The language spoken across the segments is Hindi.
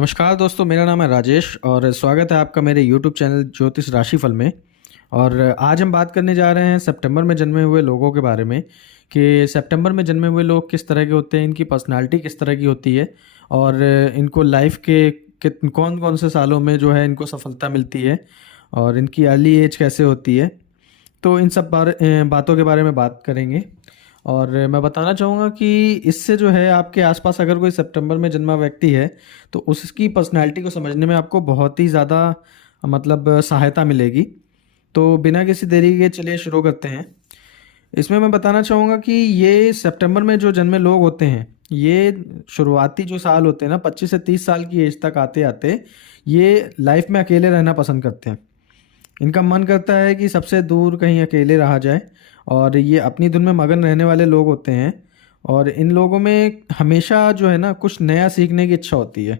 नमस्कार दोस्तों, मेरा नाम है राजेश और स्वागत है आपका मेरे YouTube चैनल ज्योतिष राशिफल में। और आज हम बात करने जा रहे हैं सितंबर में जन्मे हुए लोगों के बारे में कि सितंबर में जन्मे हुए लोग किस तरह के होते हैं, इनकी पर्सनालिटी किस तरह की होती है और इनको लाइफ के कौन कौन से सालों में जो है इनको सफलता मिलती है और इनकी अर्ली एज कैसे होती है। तो इन सब बातों के बारे में बात करेंगे। और मैं बताना चाहूँगा कि इससे जो है आपके आसपास अगर कोई सितंबर में जन्मा व्यक्ति है तो उसकी पर्सनैलिटी को समझने में आपको बहुत ही ज़्यादा सहायता मिलेगी। तो बिना किसी देरी के चलिए शुरू करते हैं। इसमें मैं बताना चाहूँगा कि ये सितंबर में जो जन्मे लोग होते हैं, ये शुरुआती जो साल होते हैं ना, 25 से 30 साल की एज तक आते आते ये लाइफ में अकेले रहना पसंद करते हैं। इनका मन करता है कि सबसे दूर कहीं अकेले रहा जाए और ये अपनी धुन में मगन रहने वाले लोग होते हैं। और इन लोगों में हमेशा जो है ना कुछ नया सीखने की इच्छा होती है।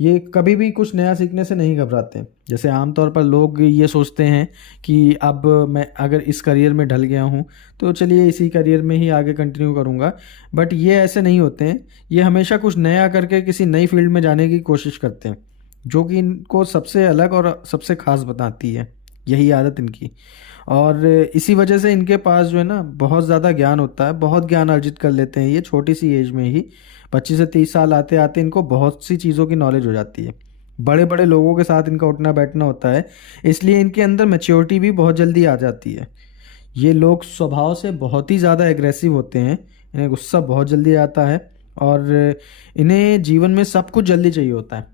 ये कभी भी कुछ नया सीखने से नहीं घबराते। जैसे आमतौर पर लोग ये सोचते हैं कि अब मैं अगर इस करियर में ढल गया हूँ तो चलिए इसी करियर में ही आगे कंटिन्यू करूँगा, बट ये ऐसे नहीं होते हैं। ये हमेशा कुछ नया करके किसी नई फील्ड में जाने की कोशिश करते हैं, जो कि इनको सबसे अलग और सबसे ख़ास बताती है, यही आदत इनकी। और इसी वजह से इनके पास जो है ना बहुत ज़्यादा ज्ञान होता है, बहुत ज्ञान अर्जित कर लेते हैं ये छोटी सी एज में ही। 25 से 30 साल आते आते इनको बहुत सी चीज़ों की नॉलेज हो जाती है। बड़े बड़े लोगों के साथ इनका उठना बैठना होता है, इसलिए इनके अंदर मैच्योरिटी भी बहुत जल्दी आ जाती है। ये लोग स्वभाव से बहुत ही ज़्यादा एग्रेसिव होते हैं, इन्हें गुस्सा बहुत जल्दी आता है और इन्हें जीवन में सब कुछ जल्दी चाहिए होता है।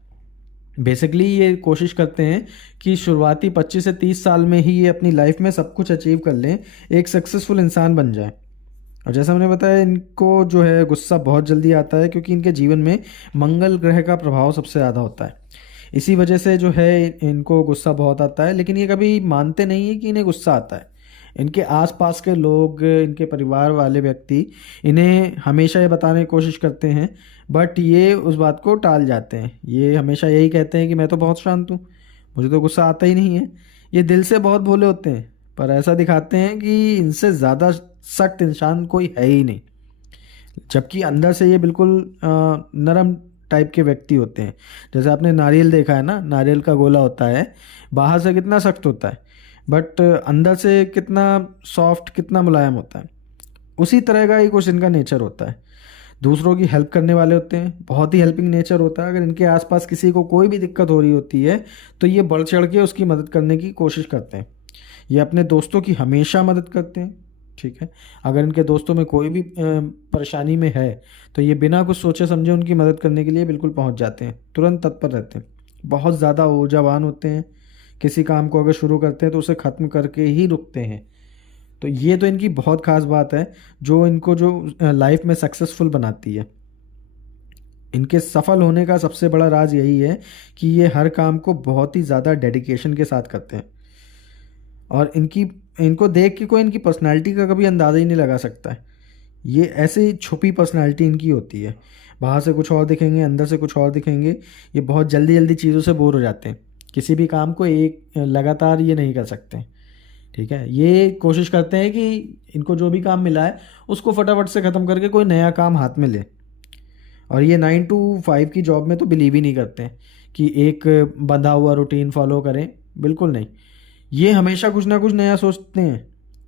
बेसिकली ये कोशिश करते हैं कि शुरुआती 25 से 30 साल में ही ये अपनी लाइफ में सब कुछ अचीव कर लें, एक सक्सेसफुल इंसान बन जाए। और जैसा मैंने बताया, इनको जो है गुस्सा बहुत जल्दी आता है क्योंकि इनके जीवन में मंगल ग्रह का प्रभाव सबसे ज़्यादा होता है। इसी वजह से जो है इनको गुस्सा बहुत आता है, लेकिन ये कभी मानते नहीं है कि इन्हें गुस्सा आता है। इनके आसपास के लोग, इनके परिवार वाले व्यक्ति इन्हें हमेशा ये बताने की कोशिश करते हैं, बट ये उस बात को टाल जाते हैं। ये हमेशा यही कहते हैं कि मैं तो बहुत शांत हूँ, मुझे तो गुस्सा आता ही नहीं है। ये दिल से बहुत भोले होते हैं, पर ऐसा दिखाते हैं कि इनसे ज़्यादा सख्त इंसान कोई है ही नहीं, जबकि अंदर से ये बिल्कुल नरम टाइप के व्यक्ति होते हैं। जैसे आपने नारियल देखा है ना, नारियल का गोला होता है, बाहर से कितना सख्त होता है बट अंदर से कितना सॉफ्ट, कितना मुलायम होता है। उसी तरह का ही कुछ इनका नेचर होता है। दूसरों की हेल्प करने वाले होते हैं, बहुत ही हेल्पिंग नेचर होता है। अगर इनके आसपास किसी को कोई भी दिक्कत हो रही होती है तो ये बढ़ चढ़ के उसकी मदद करने की कोशिश करते हैं। ये अपने दोस्तों की हमेशा मदद करते हैं, ठीक है। अगर इनके दोस्तों में कोई भी परेशानी में है तो ये बिना कुछ सोचे समझे उनकी मदद करने के लिए बिल्कुल पहुंच जाते हैं, तुरंत तत्पर रहते हैं। बहुत ज़्यादा ऊर्जावान होते हैं, किसी काम को अगर शुरू करते हैं तो उसे ख़त्म करके ही रुकते हैं। तो ये तो इनकी बहुत ख़ास बात है जो इनको जो लाइफ में सक्सेसफुल बनाती है। इनके सफल होने का सबसे बड़ा राज यही है कि ये हर काम को बहुत ही ज़्यादा डेडिकेशन के साथ करते हैं और इनको देख के कोई इनकी पर्सनालिटी का कभी अंदाज़ा ही नहीं लगा सकता है। ये ऐसे ही छुपी पर्सनालिटी इनकी होती है, बाहर से कुछ और दिखेंगे, अंदर से कुछ और दिखेंगे। ये बहुत जल्दी जल्दी चीज़ों से बोर हो जाते हैं, किसी भी काम को एक लगातार ये नहीं कर सकते, ठीक है। ये कोशिश करते हैं कि इनको जो भी काम मिला है उसको फटाफट से ख़त्म करके कोई नया काम हाथ में ले। और ये 9 to 5 की जॉब में तो बिलीव ही नहीं करते हैं कि एक बंधा हुआ रूटीन फॉलो करें, बिल्कुल नहीं। ये हमेशा कुछ ना कुछ नया सोचते हैं।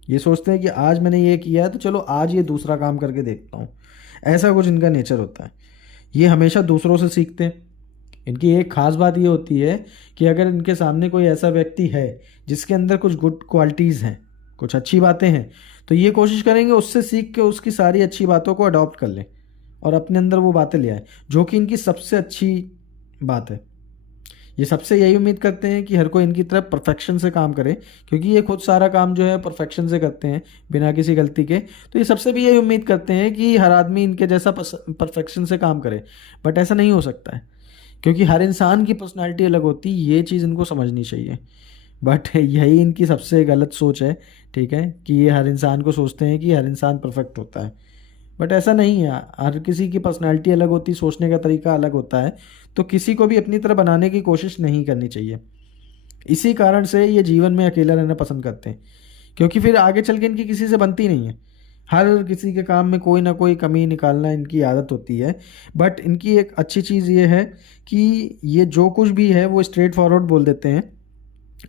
ये सोचते हैं कि आज मैंने ये किया है तो चलो आज ये दूसरा काम करके देखता हूँ। ऐसा कुछ इनका नेचर होता है। ये हमेशा दूसरों से सीखते हैं। इनकी एक ख़ास बात ये होती है कि अगर इनके सामने कोई ऐसा व्यक्ति है जिसके अंदर कुछ गुड क्वालिटीज़ हैं, कुछ अच्छी बातें हैं, तो ये कोशिश करेंगे उससे सीख के उसकी सारी अच्छी बातों को अडॉप्ट कर लें और अपने अंदर वो बातें ले आए, जो कि इनकी सबसे अच्छी बात है। ये सबसे यही उम्मीद करते हैं कि हर कोई इनकी तरफ परफेक्शन से काम करे, क्योंकि ये खुद सारा काम जो है परफेक्शन से करते हैं बिना किसी गलती के। तो ये सबसे भी यही उम्मीद करते हैं कि हर आदमी इनके जैसा परफेक्शन से काम करे, बट ऐसा नहीं हो सकता है क्योंकि हर इंसान की पर्सनालिटी अलग होती है। ये चीज़ इनको समझनी चाहिए, बट यही इनकी सबसे गलत सोच है, ठीक है, कि ये हर इंसान को सोचते हैं कि हर इंसान परफेक्ट होता है, बट ऐसा नहीं है। हर किसी की पर्सनालिटी अलग होती, सोचने का तरीका अलग होता है, तो किसी को भी अपनी तरह बनाने की कोशिश नहीं करनी चाहिए। इसी कारण से ये जीवन में अकेला रहना पसंद करते हैं, क्योंकि फिर आगे चल के इनकी किसी से बनती नहीं है। हर किसी के काम में कोई ना कोई कमी निकालना इनकी आदत होती है। बट इनकी एक अच्छी चीज़ ये है कि ये जो कुछ भी है वो स्ट्रेट फॉरवर्ड बोल देते हैं।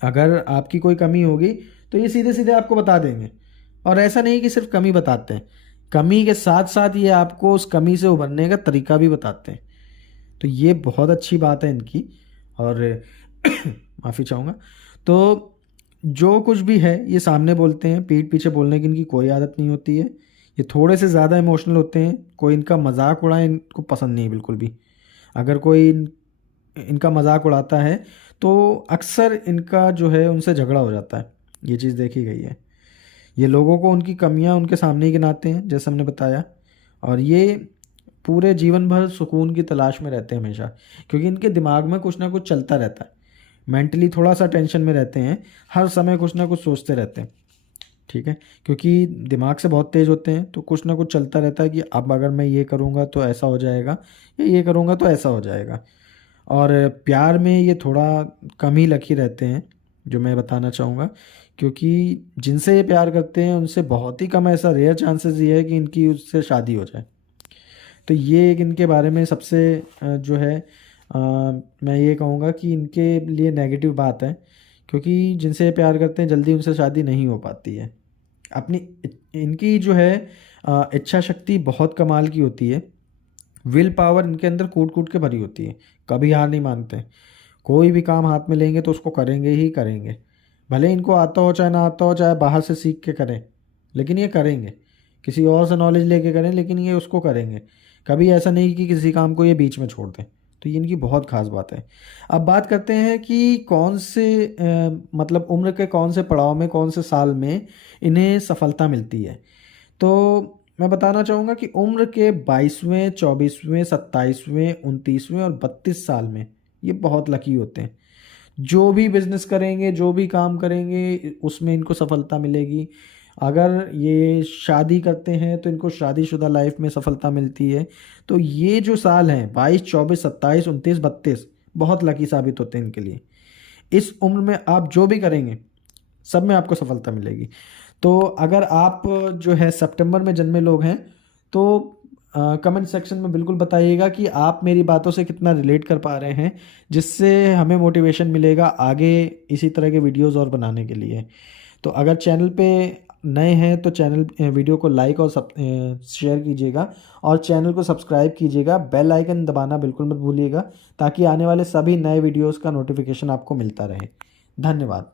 अगर आपकी कोई कमी होगी तो ये सीधे सीधे आपको बता देंगे। और ऐसा नहीं कि सिर्फ कमी बताते हैं, कमी के साथ साथ ये आपको उस कमी से उभरने का तरीका भी बताते हैं। तो ये बहुत अच्छी बात है इनकी। और माफ़ी चाहूँगा। तो जो कुछ भी है ये सामने बोलते हैं, पीठ पीछे बोलने की इनकी कोई आदत नहीं होती है। ये थोड़े से ज़्यादा इमोशनल होते हैं, कोई इनका मजाक उड़ाए इनको पसंद नहीं है बिल्कुल भी। अगर कोई इनका मजाक उड़ाता है तो अक्सर इनका जो है उनसे झगड़ा हो जाता है, ये चीज़ देखी गई है। ये लोगों को उनकी कमियां उनके सामने ही गिनाते हैं, जैसे हमने बताया। और ये पूरे जीवन भर सुकून की तलाश में रहते हैं हमेशा, क्योंकि इनके दिमाग में कुछ ना कुछ चलता रहता है। मेंटली थोड़ा सा टेंशन में रहते हैं, हर समय कुछ ना कुछ सोचते रहते हैं। ठीक है, क्योंकि दिमाग से बहुत तेज़ होते हैं, तो कुछ ना कुछ चलता रहता है कि अब अगर मैं ये करूँगा तो ऐसा हो जाएगा, या ये करूँगा तो ऐसा हो जाएगा। और प्यार में ये थोड़ा कम ही लकी रहते हैं, जो मैं बताना चाहूँगा। क्योंकि जिनसे ये प्यार करते हैं उनसे बहुत ही कम, ऐसा रेयर चांसेस ये है कि इनकी उससे शादी हो जाए। तो ये एक इनके बारे में सबसे जो है मैं ये कहूँगा कि इनके लिए नेगेटिव बात है। क्योंकि जिनसे ये प्यार करते हैं जल्दी उनसे शादी नहीं हो पाती है। अपनी इनकी जो है इच्छा शक्ति बहुत कमाल की होती है। विल पावर इनके अंदर कूट कूट के भरी होती है, कभी हार नहीं मानते। कोई भी काम हाथ में लेंगे तो उसको करेंगे ही करेंगे, भले इनको आता हो चाहे ना आता हो, चाहे बाहर से सीख के करें, लेकिन ये करेंगे। किसी और से नॉलेज लेके करें, लेकिन ये उसको करेंगे। कभी ऐसा नहीं कि किसी काम को ये बीच में छोड़ दें। तो ये इनकी बहुत खास बात है। अब बात करते हैं कि कौन से मतलब उम्र के कौन से पड़ाव में, कौन से साल में इन्हें सफलता मिलती है। तो मैं बताना चाहूँगा कि उम्र के 22वें, 24वें, 27वें, 29वें और 32 साल में ये बहुत लकी होते हैं। जो भी बिजनेस करेंगे, जो भी काम करेंगे, उसमें इनको सफलता मिलेगी। अगर ये शादी करते हैं तो इनको शादीशुदा लाइफ में सफलता मिलती है। तो ये जो साल हैं 22, 24, 27, 29, 32 बहुत लकी साबित होते हैं इनके लिए। इस उम्र में आप जो भी करेंगे सब में आपको सफलता मिलेगी। तो अगर आप जो है सितंबर में जन्मे लोग हैं तो कमेंट सेक्शन में बिल्कुल बताइएगा कि आप मेरी बातों से कितना रिलेट कर पा रहे हैं, जिससे हमें मोटिवेशन मिलेगा आगे इसी तरह के वीडियोस और बनाने के लिए। तो अगर चैनल पे नए हैं तो चैनल वीडियो को लाइक और शेयर कीजिएगा, और चैनल को सब्सक्राइब कीजिएगा। बेल आइकन दबाना बिल्कुल मत भूलिएगा, ताकि आने वाले सभी नए वीडियोस का नोटिफिकेशन आपको मिलता रहे। धन्यवाद।